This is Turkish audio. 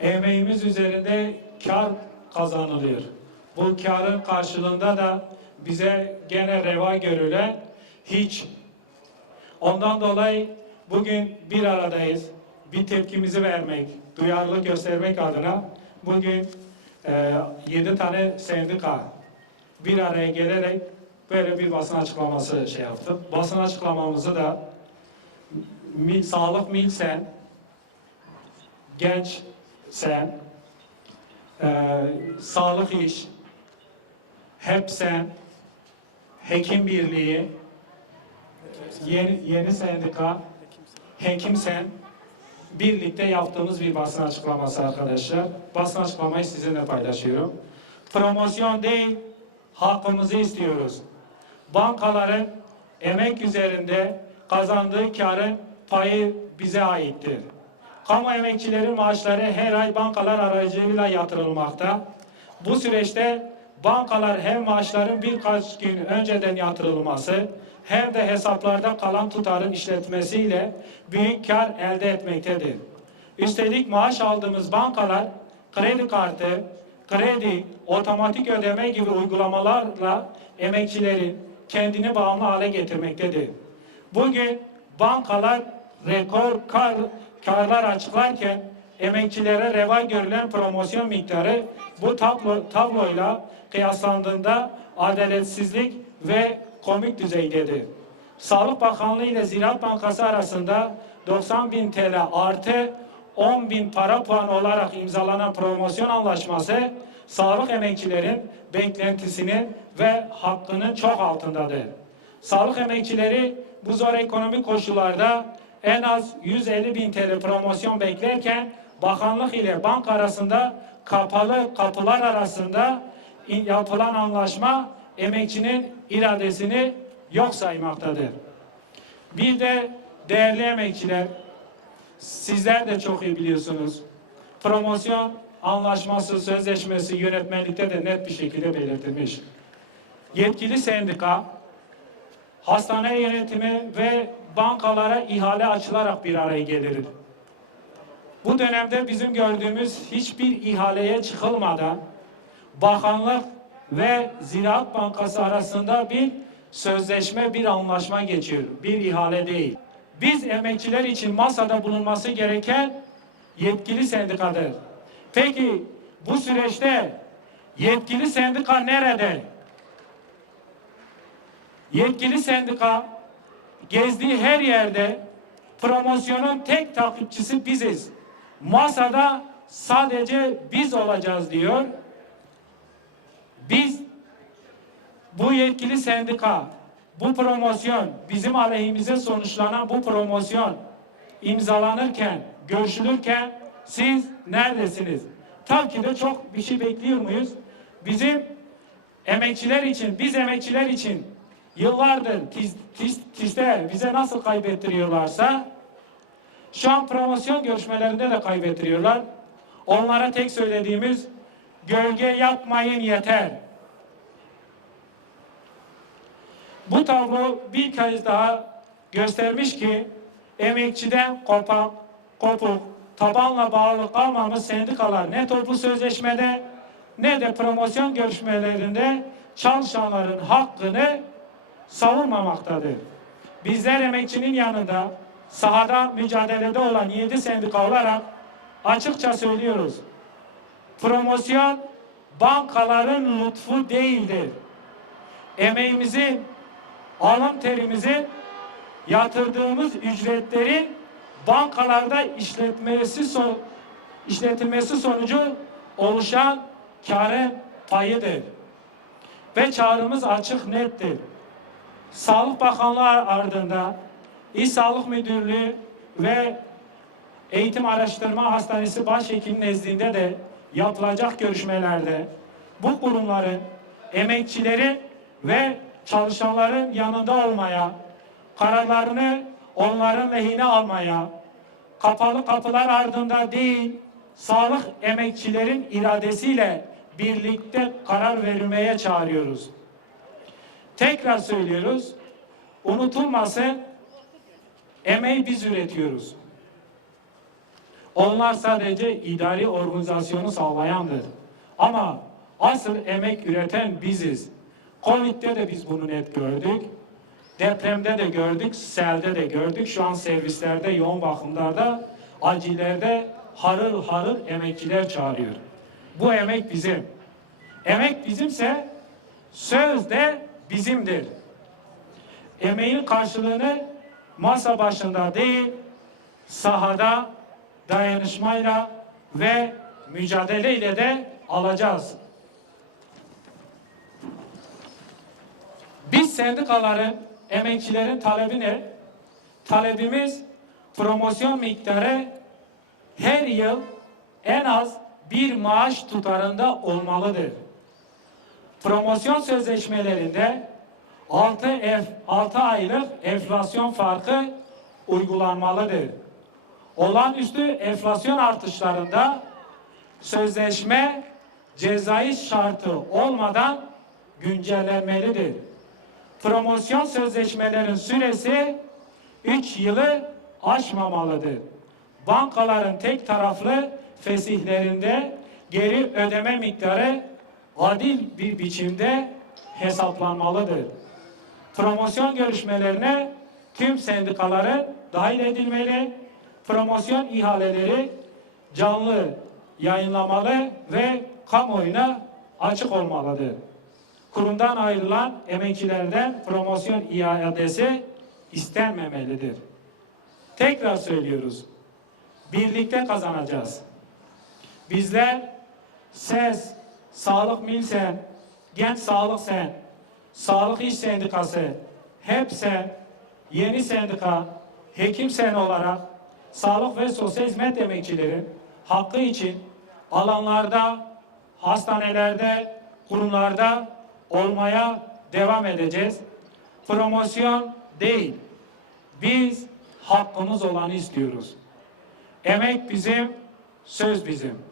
emeğimiz üzerinde kar kazanılıyor. Bu karın karşılığında da bize gene reva görülen hiç. Ondan dolayı bugün bir aradayız. Bir tepkimizi vermek, duyarlılık göstermek adına bugün e, 7 tane sendika bir araya gelerek böyle bir basın açıklaması şey yaptık. Basın açıklamamızı da Sağlık Milsen, Genç Sen, e, Sağlık İş, HEPSEN, Hekim Birliği, yeni, yeni sendika, Hekimsen birlikte yaptığımız bir basın açıklaması arkadaşlar. Basın açıklamayı sizinle paylaşıyorum. Promosyon değil, hakkımızı istiyoruz. Bankaların emek üzerinde kazandığı karın payı bize aittir. Kamu emekçilerin maaşları her ay bankalar aracılığıyla yatırılmakta. Bu süreçte bankalar hem maaşların birkaç gün önceden yatırılması hem de hesaplarda kalan tutarın işletmesiyle büyük kar elde etmektedir. Üstelik maaş aldığımız bankalar kredi kartı, kredi, otomatik ödeme gibi uygulamalarla emekçilerin kendini bağımlı hale getirmektedir. Bugün bankalar rekor kar, karlar açıklarken emekçilere reva görülen promosyon miktarı bu tablo, tabloyla kıyaslandığında adaletsizlik ve komik düzeydedir. Sağlık Bakanlığı ile Ziraat Bankası arasında 90 bin TL artı 10 bin para puanı olarak imzalanan promosyon anlaşması sağlık emekçilerin beklentisinin ve hakkının çok altındadır. Sağlık emekçileri bu zor ekonomik koşullarda en az 150 bin TL promosyon beklerken bakanlık ile bank arasında kapalı kapılar arasında yapılan anlaşma emekçinin iradesini yok saymaktadır. Bir de değerli emekçiler, sizler de çok iyi biliyorsunuz. Promosyon anlaşması, sözleşmesi yönetmelikte de net bir şekilde belirtilmiş. Yetkili sendika, hastane yönetimi ve bankalara ihale açılarak bir araya gelir. Bu dönemde bizim gördüğümüz hiçbir ihaleye çıkılmadan bakanlık ve Ziraat Bankası arasında bir sözleşme, bir anlaşma geçiyor. Bir ihale değil. Biz emekçiler için masada bulunması gereken yetkili sendikadır. Peki bu süreçte yetkili sendika nerede? Yetkili sendika gezdiği her yerde promosyonun tek takipçisi biziz. Masada sadece biz olacağız diyor. Biz bu yetkili sendika, bu promosyon, bizim aleyhimize sonuçlanan bu promosyon imzalanırken, görüşülürken siz neredesiniz? Tabii ki de çok bir şey bekliyor muyuz? Bizim emekçiler için, biz emekçiler için yıllardır tiz, tiz, tizde bize nasıl kaybettiriyorlarsa şu an promosyon görüşmelerinde de kaybettiriyorlar. Onlara tek söylediğimiz gölge yapmayın yeter. Bu tablo bir kez daha göstermiş ki emekçiden kopak, kopuk, tabanla bağlı kalmamış sendikalar ne toplu sözleşmede ne de promosyon görüşmelerinde çalışanların hakkını savunmamaktadır. Bizler emekçinin yanında sahada mücadelede olan yedi sendika olarak açıkça söylüyoruz. Promosyon bankaların lütfu değildir. Emeğimizin, alın terimizin, yatırdığımız ücretlerin bankalarda işletmesi son, işletilmesi sonucu oluşan karın payıdır. Ve çağrımız açık nettir. Sağlık Bakanlığı ardında İl Sağlık Müdürlüğü ve Eğitim Araştırma Hastanesi Başhekim nezdinde de yapılacak görüşmelerde bu kurumların emekçilerin ve çalışanların yanında olmaya, kararlarını onların lehine almaya, kapalı kapılar ardında değil, sağlık emekçilerin iradesiyle birlikte karar verilmeye çağırıyoruz. Tekrar söylüyoruz, unutulmasın, emeği biz üretiyoruz. Onlar sadece idari organizasyonu sağlayandır. Ama asıl emek üreten biziz. Covid'de de biz bunu net gördük. Depremde de gördük, selde de gördük. Şu an servislerde, yoğun bakımlarda, acillerde harıl harıl emekçiler çağırıyor. Bu emek bizim. Emek bizimse söz de bizimdir. Emeğin karşılığını masa başında değil, sahada, dayanışmayla ve mücadeleyle de alacağız. Biz sendikaların, emekçilerin talebi ne? Talebimiz promosyon miktarı her yıl en az bir maaş tutarında olmalıdır. Promosyon sözleşmelerinde 6, F, 6 aylık enflasyon farkı uygulanmalıdır. Olağanüstü enflasyon artışlarında sözleşme cezai şartı olmadan güncellenmelidir. Promosyon sözleşmelerin süresi 3 yılı aşmamalıdır. Bankaların tek taraflı fesihlerinde geri ödeme miktarı adil bir biçimde hesaplanmalıdır. Promosyon görüşmelerine tüm sendikaların dahil edilmeli, promosyon ihaleleri canlı yayınlamalı ve kamuoyuna açık olmalıdır. Kurumdan ayrılan emekçilerden promosyon iadesi istenmemelidir. Tekrar söylüyoruz. Birlikte kazanacağız. Bizler SES, Sağlık Milsen, Genç Sağlık Sen, Sağlık İş Sendikası, HEP Sen, Yeni Sendika, Hekim Sen olarak sağlık ve sosyal hizmet emekçileri hakkı için alanlarda, hastanelerde, kurumlarda olmaya devam edeceğiz. Promosyon değil. Biz hakkımız olanı istiyoruz. Emek bizim, söz bizim.